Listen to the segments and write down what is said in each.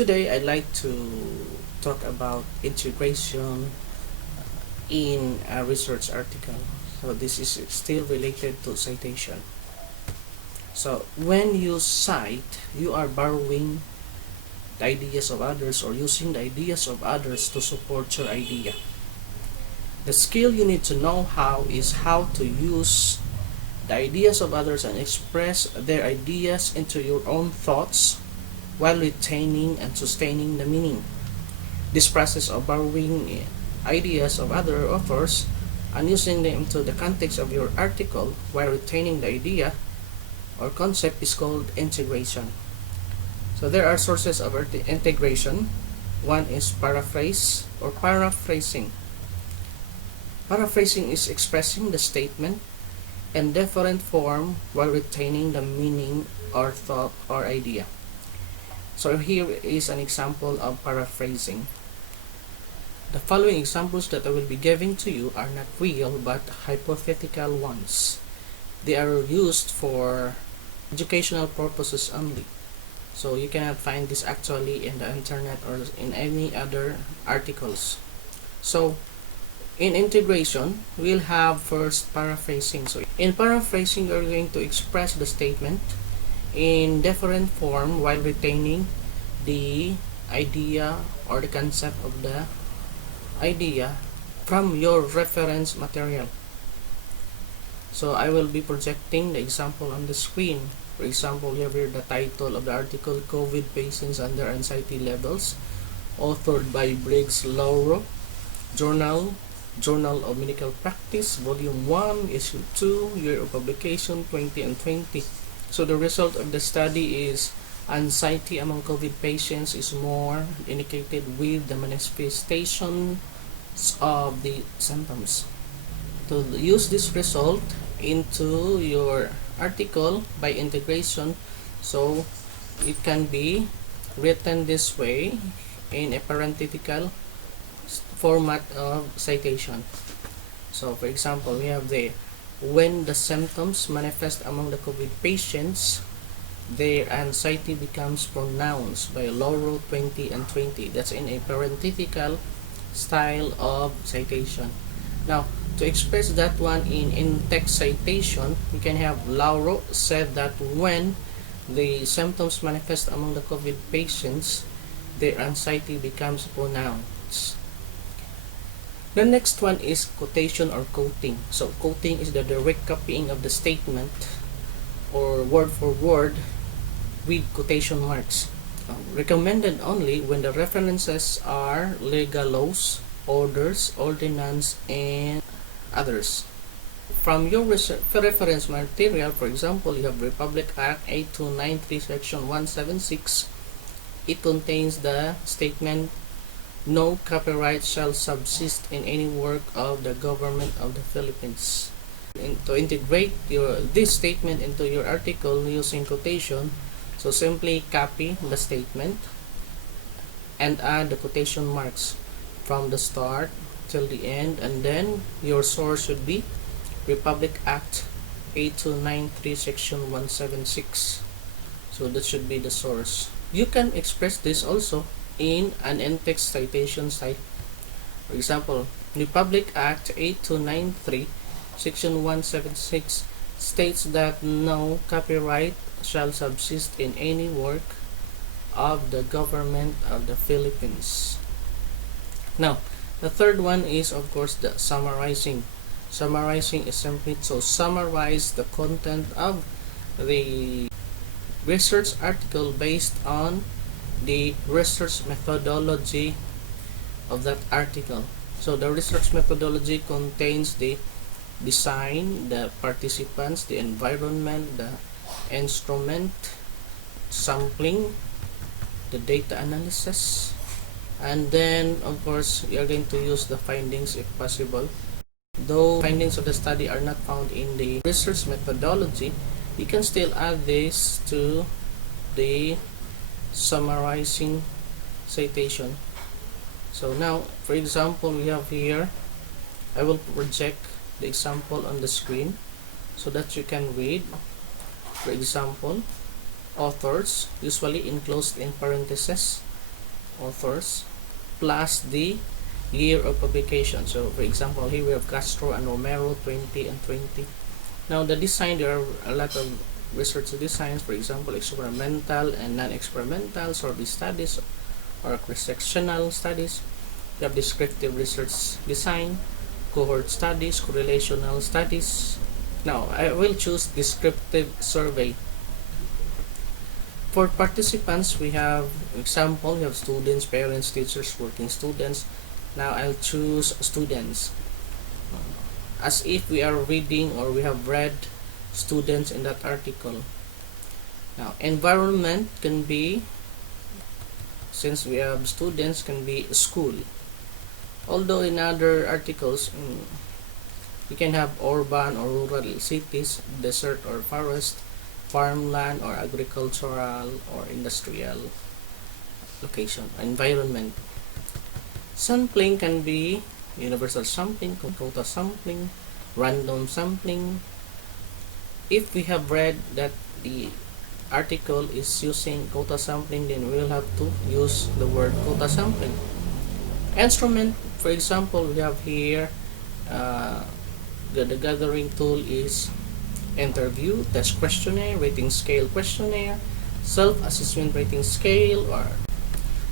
Today I'd like to talk about integration in a research article. So this is still related to citation. So when you cite, you are borrowing the ideas of others or using the ideas of others to support your idea. The skill you need to know how is how to use the ideas of others and express their ideas into your own thoughts while retaining and sustaining the meaning. This process of borrowing ideas of other authors and using them into the context of your article while retaining the idea or concept is called integration. So there are sources of integration. One is paraphrase or paraphrasing. Paraphrasing is expressing the statement in different form while retaining the meaning or thought or idea. So here is an example of paraphrasing. The following examples that I will be giving to you are not real but hypothetical ones. They are used for educational purposes only. So you cannot find this actually in the internet or in any other articles. So in integration, we'll have first paraphrasing. So in paraphrasing, you're going to express the statement in different form while retaining the idea or the concept of the idea from your reference material. So I will be projecting the example on the screen. For example, you have here the title of the article, COVID Patients Under Anxiety Levels, authored by Briggs Lauro, Journal of Medical Practice, Volume 1, Issue 2, Year of Publication 20 and 20. So the result of the study is anxiety among COVID patients is more indicated with the manifestations of the symptoms. To use this result into your article by integration, so it can be written this way in a parenthetical format of citation. So for example, we have there, when the symptoms manifest among the COVID patients, their anxiety becomes pronounced by Lauro 20 and 20. That's in a parenthetical style of citation. Now, to express that one in in-text citation, we can have Lauro said that when the symptoms manifest among the COVID patients, their anxiety becomes pronounced. The next one is quotation or quoting. So quoting is the direct copying of the statement or word for word with quotation marks. Recommended only when the references are legal laws, orders, ordinance, and others. From your reference material, for example, you have Republic Act 8293 Section 176. It contains the statement, no copyright shall subsist in any work of the government of the Philippines. To integrate this statement into your article using quotation, so simply copy the statement and add the quotation marks from the start till the end, and then your source should be Republic Act 8293 Section 176. So that should be the source. You can express this also in an in-text citation site. For example, Republic Act 8293 Section 176 states that no copyright shall subsist in any work of the government of the Philippines. Now, the third one is of course the summarizing. Summarizing is simply to summarize the content of the research article based on the research methodology of that article. So the research methodology contains the design, the participants, the environment, the instrument, sampling, the data analysis, and then of course you are going to use the findings if possible. Though findings of the study are not found in the research methodology, you can still add this to the summarizing citation. So now, for example, we have here, I will project the example on the screen so that you can read. For example, authors, usually enclosed in parentheses, authors plus the year of publication. So for example, here we have Castro and Romero 20 and 20. Now the design, there are a lot of research designs, for example, experimental and non-experimental survey studies or cross-sectional studies. You have descriptive research design, cohort studies, correlational studies. Now I will choose descriptive survey. For participants, we have example, we have students, parents, teachers, working students. Now I'll choose students, as if we are reading or we have read students in that article. Now environment can be, since we have students, can be school. Although in other articles we can have urban or rural cities, desert or forest, farmland or agricultural or industrial location, environment. Sampling can be universal sampling, quota sampling, random sampling. If we have read that the article is using quota sampling, then we will have to use the word quota sampling. Instrument, for example, we have here the gathering tool is interview, test questionnaire, rating scale questionnaire, self-assessment rating scale. Or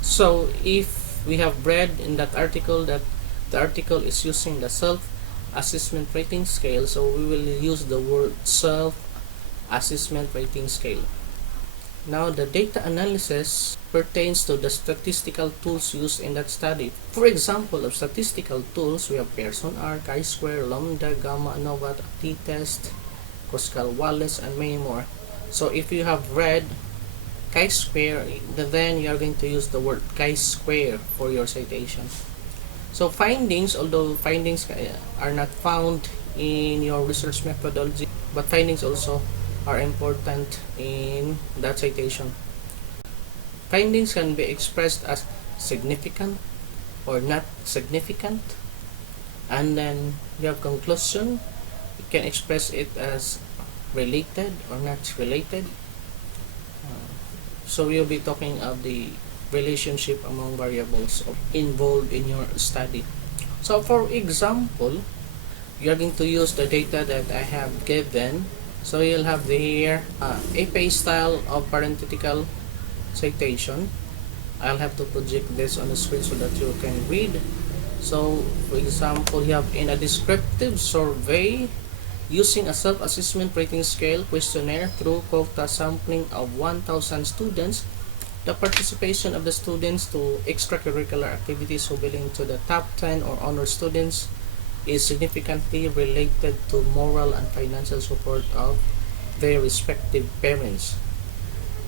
so if we have read in that article that the article is using the self-assessment rating scale, so we will use the word self-assessment rating scale. Now the data analysis pertains to the statistical tools used in that study. For example, of statistical tools, we have Pearson R, chi-square, lambda, gamma, nova, t-test, Kruskal-Wallis, and many more. So if you have read chi-square, then you are going to use the word chi-square for your citation. So findings, although findings are not found in your research methodology, but findings also are important in that citation. Findings can be expressed as significant or not significant, and then you have conclusion. You can express it as related or not related. So we'll be talking of the relationship among variables involved in your study. So for example, you're going to use the data that I have given. So you'll have here a page style of parenthetical citation. I'll have to project this on the screen so that you can read. So for example, you have in a descriptive survey using a self-assessment rating scale questionnaire through quota sampling of 1,000 students, the participation of the students to extracurricular activities who belong to the top 10 or honor students is significantly related to moral and financial support of their respective parents.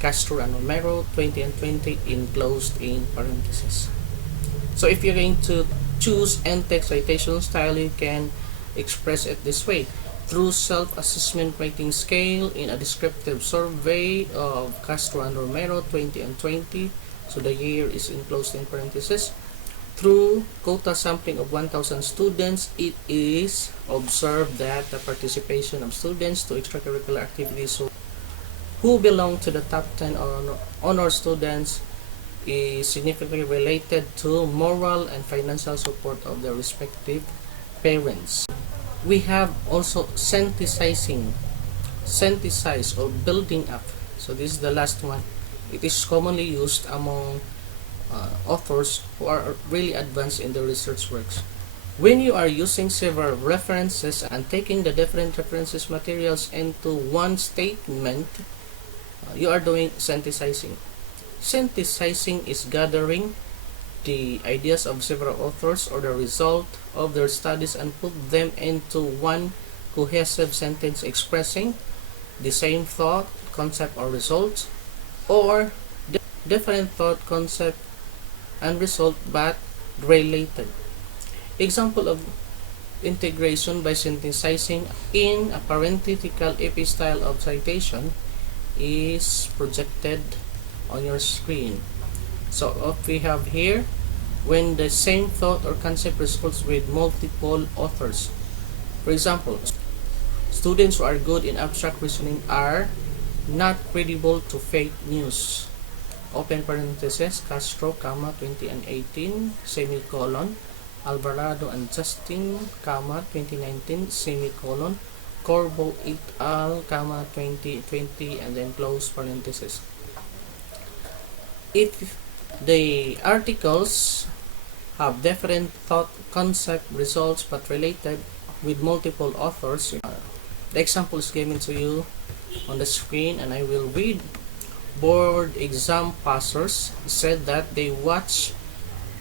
Castro and Romero 20 and 20 enclosed in parentheses. So if you're going to choose end-text citation style, you can express it this way: through self-assessment rating scale in a descriptive survey of Castro and Romero 20 and 20, so the year is enclosed in parentheses. Through quota sampling of 1,000 students, it is observed that the participation of students to extracurricular activities who belong to the top 10 honor students is significantly related to moral and financial support of their respective parents. We have also synthesizing, synthesize or building up. So this is the last one. It is commonly used among authors who are really advanced in their research works. When you are using several references and taking the different references materials into one statement, you are doing synthesizing. Synthesizing is gathering the ideas of several authors or the result of their studies and put them into one cohesive sentence expressing the same thought, concept, or result, or different thought, concept, and result but related. Example of integration by synthesizing in a parenthetical epistyle of citation is projected on your screen. So what we have here, when the same thought or concept results with multiple authors. For example, students who are good in abstract reasoning are not credible to fake news. open parenthesis, Castro, 2018, semicolon, Alvarado and Justin, 2019, semicolon, Corbo et al., 2020, and then close parenthesis. If the articles have different thought, concept, results, but related with multiple authors, the example is given to you on the screen, and I will read. Board exam passers said that they watch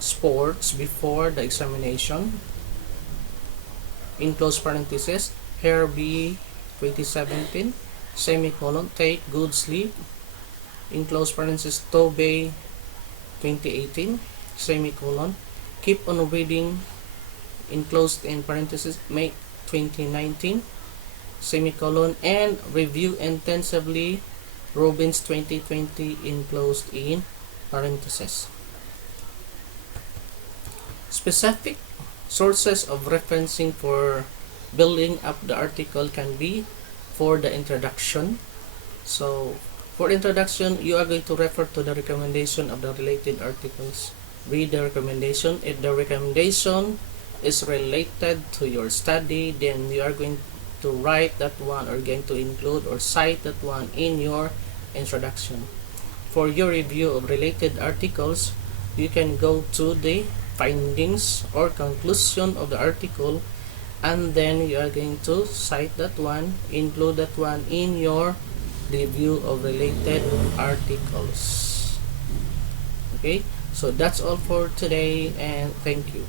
sports before the examination, in close parenthesis, Herbie 2017, semicolon, take good sleep, in close parenthesis, Tobey 2018, semicolon, keep on reading, enclosed in parenthesis, May 2019, semicolon, and review intensively, Robbins 2020, enclosed in parenthesis. Specific sources of referencing for building up the article can be for the introduction. So for introduction, you are going to refer to the recommendation of the related articles. Read the recommendation. If the recommendation is related to your study, then you are going to write that one, or going to include or cite that one in your introduction. For your review of related articles, you can go to the findings or conclusion of the article, and then you are going to cite that one, include that one in your review of related articles. Okay, so that's all for today, and thank you.